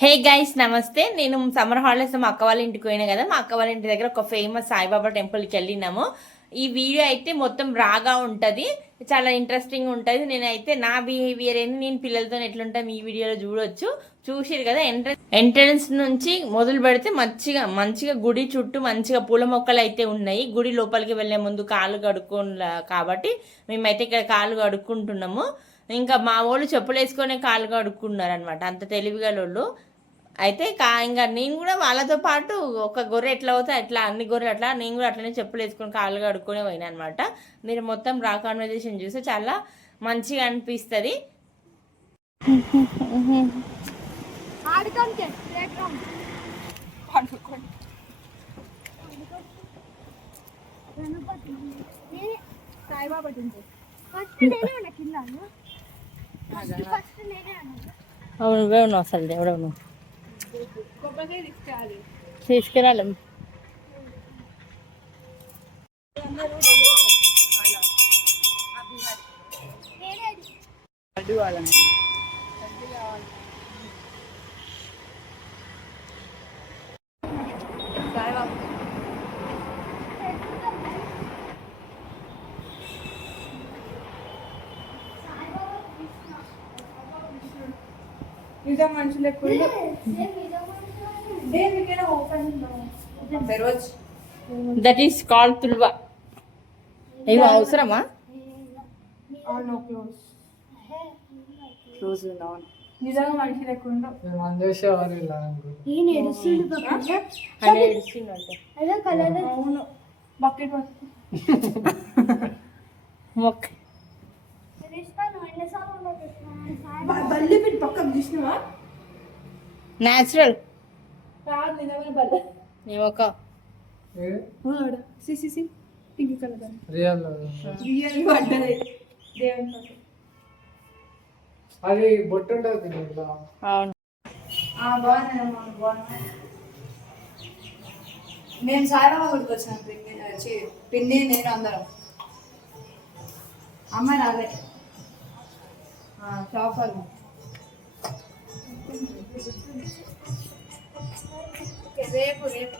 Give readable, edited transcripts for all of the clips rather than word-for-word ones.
Hey guys నమస్తే. నేను summer holidays మా అక్క వాళ్ళ ఇంటికి పోయినా కదా. మా అక్క వాళ్ళ ఇంటి దగ్గర ఒక ఫేమస్ సాయిబాబా టెంపుల్కి వెళ్ళినాము. ఈ వీడియో అయితే మొత్తం రాగా ఉంటుంది, చాలా ఇంట్రెస్టింగ్ ఉంటుంది. నేనైతే నా బిహేవియర్ ఏంటి, నేను పిల్లలతో ఎట్లుంటాం ఈ వీడియోలో చూడొచ్చు. చూసిరు కదా, ఎంట్రన్స్ నుంచి మొదలు పెడితే మంచిగా మంచిగా గుడి చుట్టూ మంచిగా పూల మొక్కలు అయితే ఉన్నాయి. గుడి లోపలికి వెళ్ళే ముందు కాళ్ళు కడుక్కోలే కాబట్టి మేమైతే ఇక్కడ కాళ్ళు కడుక్కుంటున్నాము. ఇంకా మా వాళ్ళు చెప్పులు వేసుకొని కాళ్ళు కడుక్కున్నారు అనమాట, అంత తెలివిగా వాళ్ళు. అయితే ఇంకా నేను కూడా వాళ్ళతో పాటు ఒక గొర్రె ఎట్లా అవుతా అట్లా అన్ని గొర్రెలు అట్లా నేను కూడా అట్లనే చెప్పులు వేసుకొని కాళ్ళు కడుక్కొని పోయినా అనమాట. మీరు మొత్తం రా కాన్వర్జేషన్ చూస్తే చాలా మంచిగా అనిపిస్తుంది. అవును, నువ్వే ఉన్నావు అసలు, ఎవడవు తీసుకురాలి. నిజం మనుషులు ఎక్కువ దట్ ఈస్ కాల్ తుల్వా. ఏమో అవసరమా? నిజంగా మనుషులు ఎక్కువ బకెట్ బల్లి పెట్టి పక్కకు చూసినవా? న్యాచురల్ కాదు, నిజమైన బల్ల. ఏమొక్క సిసి పింక్ కలర్ రియల్ రియల్ పడ్డది దేవుని. అది బొట్టు ఉంటుంది. అవును, బాగుంది. మేము సాయిబాబా గుడికి వచ్చినాం, పిన్ని నేను అందరం. అమ్మాయి రాలే, షాపర్. రేపు రేపు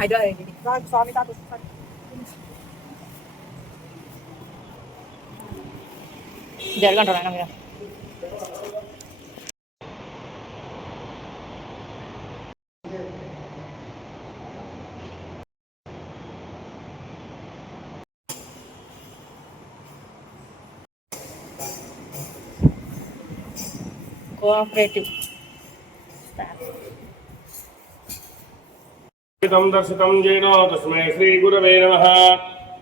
హైదరాబాద్ స్వామి తాత జరగంటారా మీరు? కోఆపరేటివ్ दर्शितं येन तस्मै श्रीगुरवे नमः।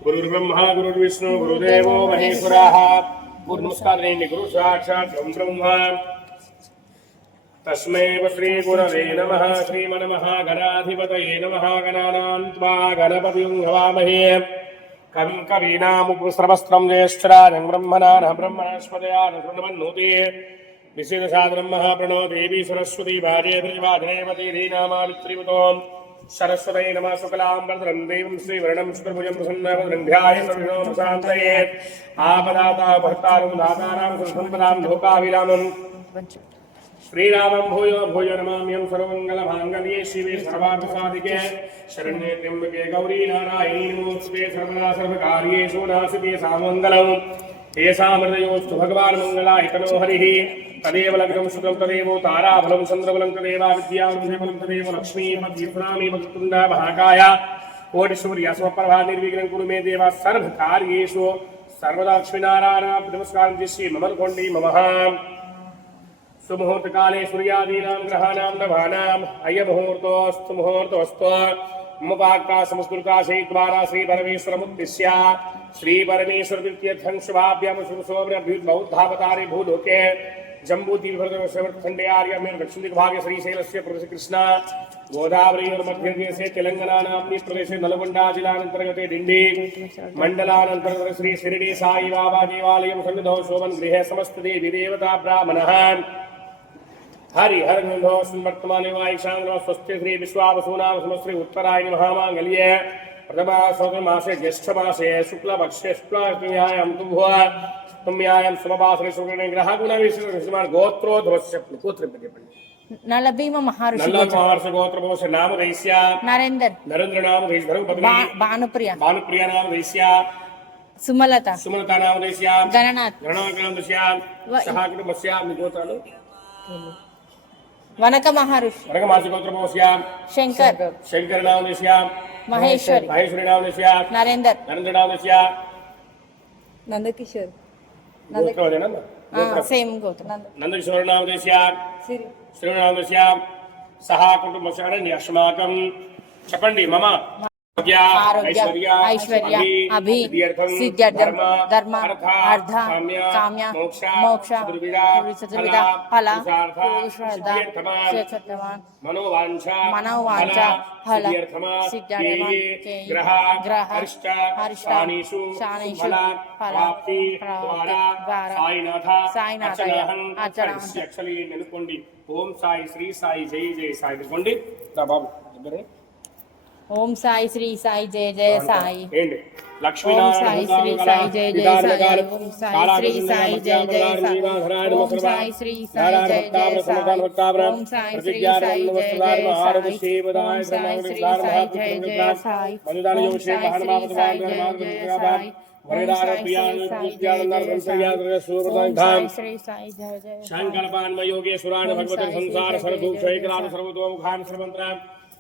गुरुर्ब्रह्मा गुरुर्विष्णु गुरुदेवो महेश्वरः। गुरुनमस्कार गुरु साक्षात् ब्रह्म तस्मै श्रीगुरवे नमः। श्रीमन्महागणाधिपतये नमः। गणानां त्वा गणपतिं हवामहे कविं कवीनामुपस्रवस्त्रं ज्येष्ठराजं ब्रह्मणाः ब्रह्मणस्पतया शृण्वन्नोति विशेषसादरं प्रणो देवी सरस्वती भार्येभिर्वाजनेवती धीनामावित्रिवतोम् सरस्वती नमः। शुक्लां वरदं देवं श्रीवर्णं शुक्रभुजं प्रसन्नवदनभ्याय सर्वविघ्नोपशान्तये आपदाता भर्तारं दातारां संपदां लोकाभिरामं श्रीरामं भूयो भूयो नमाम्यहं सर्वमङ्गलमाङ्गल्ये शिवे सर्वार्थसाधिके शरण्ये त्र्यम्बके गौरी नारायणी नमोस्तुते सर्वदा सर्वकार्येषु नास्ति सामङ्गलम् येषामृतयोस्तु भगवान् मङ्गलाय तनो हरिः तदेव लग्नं सुतं तदेव ताराफलं चन्द्रबलं तदेव विद्याबलं तदेव लक्ष्मीपतिप्रामी वक्रतुण्डा महाकाय कोटिसूर्य स्वप्रभा निर्विघ्नं कुरु मे देव सर्वकार्येषु सर्वदा लक्ष्मीनारायण नमस्कारं जिष्ये मम कोण्डी ममः। सुमुहूर्तकाले सूर्यादीनां ग्रहाणां नभानाम् अयमुहूर्तोऽस्तु मुहूर्तोऽस्तु ममवाक्ता संस्कृताशयद्वारा श्रीपरमेश्वरमुद्दिश्य श्रीपरमेश्वरतीर्थं शुभाभ्यां शुभसौम्यभूतावतारे भूलोके जम्बूद्वीपखण्डे आर्यमेव दक्षिणदिग्भागे श्रीशैलस्य कृष्ण गोदावरीर्मध्यदेशे तेलंगानानाम्नि प्रदेशे नलगोंडा जिलान्तर्गते डिण्डी मण्डलानन्तर्गत श्री शिरडी साई बाबा देवालयं सन्निधौ शोभन गृहे समस्त देवी देवता ब्राह्मणः हरि हर ग्रंथो वर्तमाने वायुषां स्वस्ति श्री विश्वावसूनां समश्री उत्तरायण महामांगल्ये प्रथमा मासे ज्येष्ठ मासे शुक्लपक्षे शुक्लाष्टम्यायां तुभ्यायां समवासरे शुक्लने ग्रह गुणविशेषमान गोत्रोध्वस्य पुत्र నలభీమ మహర్షి नल्ला महर्षि गोत्रवस्य नाम दैस्य నరేందర్ नरेंद्र नाम दैस्य धर्मपत्नी భానుప్రియ भानुप्रिया नाम दैस्य సుమలత सुमलता नाम दैस्य గణనాథ్ गणनाथ नाम दैस्य सहा कुटुंबस्य गोत्रालु వనక మహర్షి वर्गमासी गोत्रवस्य శంకర్ शंकर नाम दैस्य మహేశ్వరి महेश्वरी नाम दैस्य నరేందర్ नरेंद्र नाम दैस्य నందకిషోర్ गोत्रवदेना సేమ్ గోత్రం नंदकिशोर नाम दैस्य సిరి श्रीनामस्य सहा कुटुंबस्य अनन्य अस्माकं चपण्डी मम ఆరోగ్య ఐశ్వర్య అభి సిద్ధ్యర్థం ధర్మ అర్థ కామ్య మోక్ష చతుర్విధ ఫల పురుషార్థమాన్ మనోవాంఛ ఫల సిద్ధ్యర్థం గ్రహ హరిష్ట శానీషు ఫల ప్రాప్తి ద్వారా సాయినాథ అక్షలి నెలకొండి ఓం సాయి శ్రీ సాయి జై జై సాయి నెలకొండి బాబు ఓం సాయి శ్రీ సాయి జయ జయ సాయి ఏంటి ఓం సాయి శ్రీ సాయి జయ జయ సాయి ఓం సాయి శ్రీ సాయి జయ జయ సాయి ఓం సాయి శ్రీ సాయి జయ జయ సాయి ఓం సాయి శ్రీ సాయి జయ జయ సాయి ఓం సాయి శ్రీ సాయి జయ జయ సాయి ఓం సాయి శ్రీ సాయి జయ జయ సాయి शंकरपान्म योगेश्वरान भगवते संसार सर्वदुःखैकरान सर्वतोमुखान सर्वमंत्र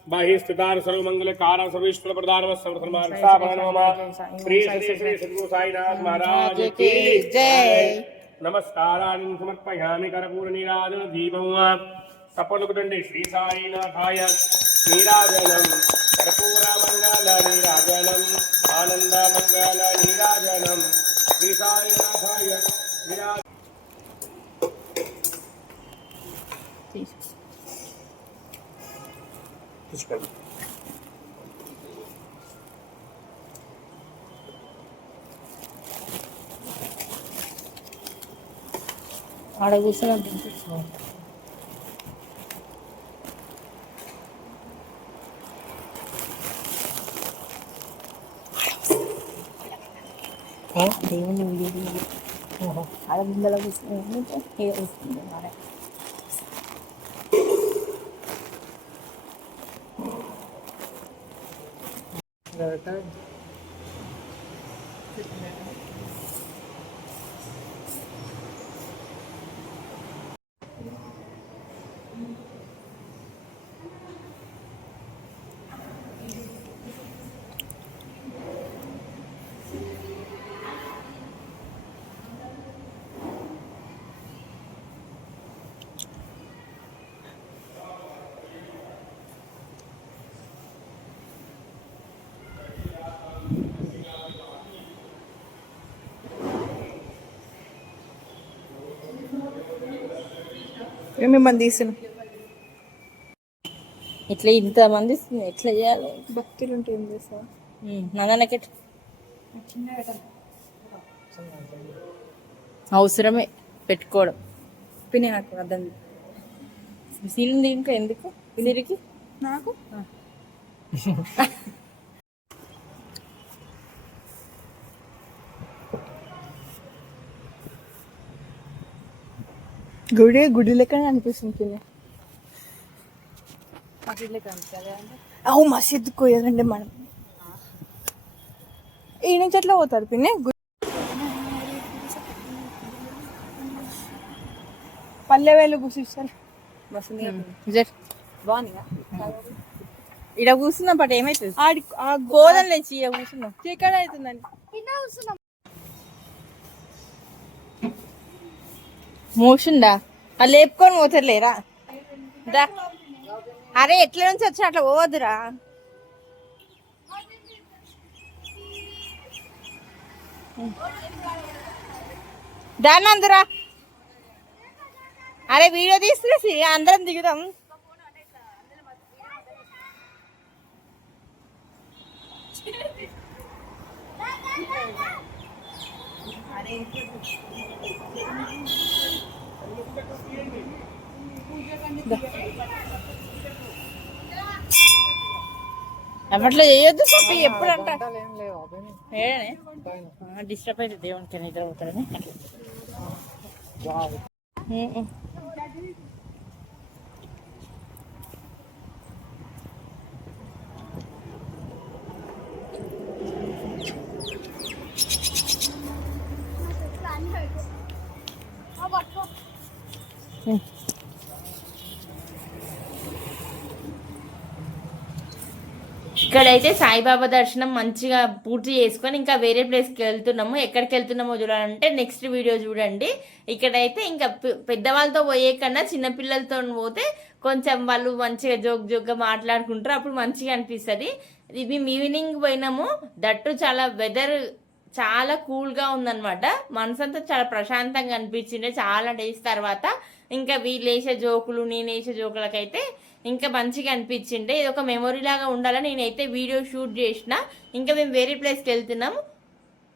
बाहि स्थितान सर्वमंगल कारण सर्वेश्वर प्रदान सर्वधर्मार्थापन नमः श्री श्री श्री सद्गुरु साईनाथ महाराज की जय नमस्कारान् समर्पयामि कर्पूर नीराजन दीपं सपदुकदण्डे श्री साईनाथाय नीराजनं कर्पूर मंगल नीराजनं आनंद मंगल नीराजनं श्री साईनाथाय नीराजनं ఆడ కూర్చొని దేవుని వీడియో ఆడ ముందర కూర్చొని మరి మిమ్మల్ని తీసిన ఇట్లా ఇంతమంది ఎట్లా చేయాలి భక్తులు ఉంటే ఏం చేస్తావు నందనకెట్ అవసరమే పెట్టుకోవడం పిన్ని నాకు అర్థం సిరింది ఇంకా ఎందుకు సిరికి నాకు గుడి లెక్కనే అనిపిస్తుంది పిన్ని అవు మసీద్కి పోయేదండి మనం ఈ నుంచి ఎట్లా పోతారు పిన్ని పల్లె వేలు కూర్చిస్తారు ఇక్కడ కూర్చున్నాం పట్ ఏమైతుంది ఆ గోదం లేచి కూర్చున్నాం చీకటి అవుతుందండి మోషుందా అది లేపుకొని పోతారులేరా దా అరే ఎట్లా నుంచి వచ్చి అట్లా పోవద్దురా దాన్ని అందురా అరే వీడియో తీస్తున్నా అందరం దిగుదాం అప్పట్లో చేయొద్దు సొప్పి ఎప్పుడంట డిస్టర్బ్ అయితే దేవునికి నిద్ర అవుతాడని ఇక్కడైతే సాయిబాబా దర్శనం మంచిగా పూర్తి చేసుకొని ఇంకా వేరే ప్లేస్కి వెళ్తున్నాము. ఎక్కడికి వెళ్తున్నామో చూడాలంటే నెక్స్ట్ వీడియో చూడండి. ఇక్కడైతే ఇంకా పెద్దవాళ్ళతో పోయే కన్నా చిన్నపిల్లలతో పోతే కొంచెం వాళ్ళు మంచిగా జోక్గా మాట్లాడుకుంటారు, అప్పుడు మంచిగా అనిపిస్తుంది. మేము ఈవినింగ్ పోయినాము, దట్టు చాలా వెదర్ చాలా కూల్గా ఉందన్నమాట. మనసంతా చాలా ప్రశాంతంగా అనిపించింది చాలా డేస్ తర్వాత. ఇంకా వీళ్ళు వేసే జోకులు నేను వేసే జోకులకైతే ఇంకా మంచిగా అనిపించిండే. ఇది ఒక మెమొరీ లాగా ఉండాలని నేనైతే వీడియో షూట్ చేసిన. ఇంకా మేము వేరే ప్లేస్కి వెళ్తున్నాము.